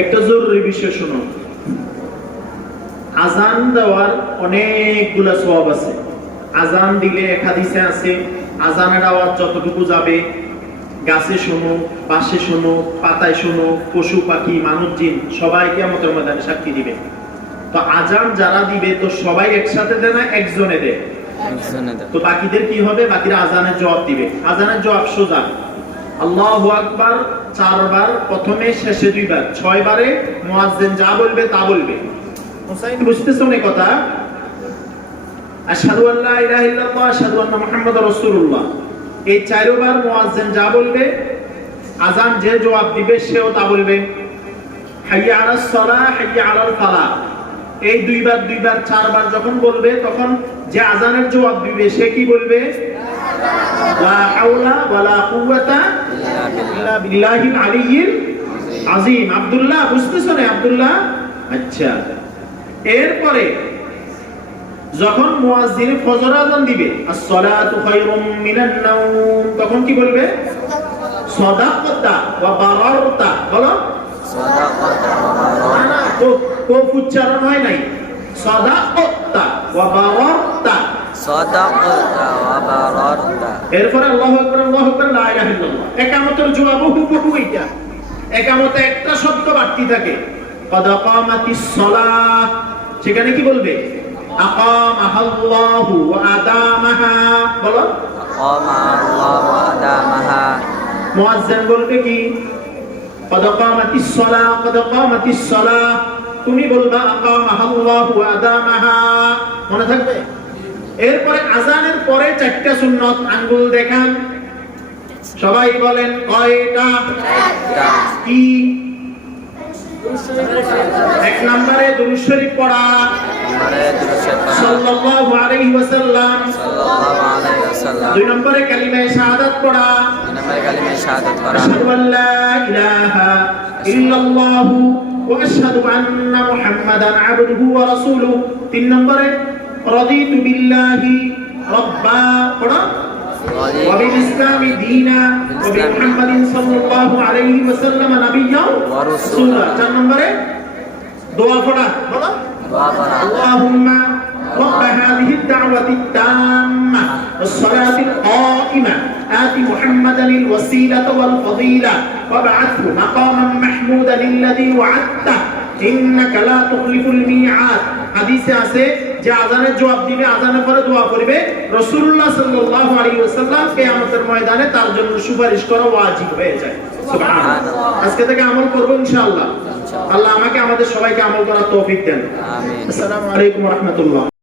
একটা জরুরি বিষয় শোনো আজান দেওয়ার অনেকগুলা সওয়াব আছে। আজান দিলে এক হাদিসে আছে আজানের আওয়াজ যতটুকু যাবে গাছে শোনো বাসে শোনো পাতায় শোনো পশু পাখি মানব জিন সবাই কিয়ামতের ময়দানে সাক্ষী দিবে। তো আজান যারা দিবে তো সবাই একসাথে দেয় না একজনে দেয়। তো বাকিদের কি হবে? বাকিরা আজানের জবাব দিবে। আজানের জবাব সোজা। আল্লাহু আকবার, চারবার, প্রথমে, শেষে দুইবার, ছয়বারে মুয়াজ্জিন যা বলবে তা বলবে। হুসাইন বুঝতেছো না কথা। আশহাদু আল্লা ইলাহা ইল্লাল্লাহ, আশহাদু আন্না মুহাম্মাদুর রাসূলুল্লাহ। এই চারবার মুয়াজ্জিন যা বলবে আজান যে জবাব দিবে, সেও তা বলবে। হাইয়া আলাস সালাহ হাইয়া আলাল ফালাহ এই দুইবার দুইবার, চারবার যখন বলবে, তখন যে আজানের জবাব দিবে, সে কি বলবে? লা হাওলা ওয়ালা কুওয়াতা বিল্লাহিল আব্দুল্লাহ বুঝতেছো না আব্দুল্লাহ? আচ্ছা। এরপরে যখন মুয়াজ্জিন ফজর আযান দিবে as-সালাতু খায়রুম মিনান নাওম তখন কি বলবে? সাদাকাতা ওয়া বারারতা। বলো। সাদাকাতা ওয়া না বারার। না কোফ কোফ উচ্চারণ হয় নাই। সাদাকাতা ওয়া বারারতা। সাদাকাতা ওয়া বারারতা। এরপরে আল্লাহু আকবার আল্লাহু আকবার। লা ইলাহা ইল্লাল্লাহ একামতের জবাব হুবহু এইটা। একামতে একটা শব্দ বাড়তি থাকে। কদ কামাতিস সালাহ। সেখানে কি বলবে? আকামাহাল্লাহু ওয়া আদামাহা। বলো। আকামা আল্লাহু আদামাহা। মুয়াজ্জিন বলবে কি? কদ কামাতিস সালাহ কদ কামাতিস সালাহ। তুমি বলবা আকামাহাল্লাহু ওয়া আদামাহা। মনে থাকবে? এরপরে আজানের পরে চারটা সুন্নত আঙ্গুল দেখান। সবাই বলেন কয়টা কি এক নম্বরে দুরূদ শরীফ পড়া। সাল্লাল্লাহু আলাইহি ওয়াসাল্লাম সাল্লাল্লাহু আলাইহি ওয়াসাল্লাম। দুই নম্বরে কালিমা শাহাদাত পড়া নম্বরে কালিমায়ে শাহাদাত পড়া। আশহাদু আল্লা ইলাহা ইল্লাল্লাহু ওয়া আশহাদু আন্না মুহাম্মাদান আবদুহু ওয়া রাসূলুহু তিন নম্বরে, রাদিতু বিল্লাহি রাব্বা, পড়া وبالإسلام دينا وبمحمد صلى الله عليه وسلم نبيا ورسولا চার নম্বরে দোয়া পড়া বলো দোয়া পড়া। اللهم رب هذه الدعوة التامة والصلاة القائمة آت محمدا الوسيلة والفضيلة وابعثه مقاما محمودا الذي وعدته إنك لا تخلف الميعاد হাদিসে আছে যে আজানের জবাব দিবে আজানের পরে দোয়া করবে। রসুল্লাহ সাল্লাহ আলী ওয়াসাল্লাম কেয়ামতের ময়দানে তার জন্য সুপারিশ করা ওয়াজিব হয়ে যায়। আজকে থেকে আমল করব ইনশাআল্লাহ। আল্লাহ আমাকে আমাদের সবাইকে আমল করার তৌফিক দেন। আসসালামু আলাইকুম রাহমাতুল্লাহ।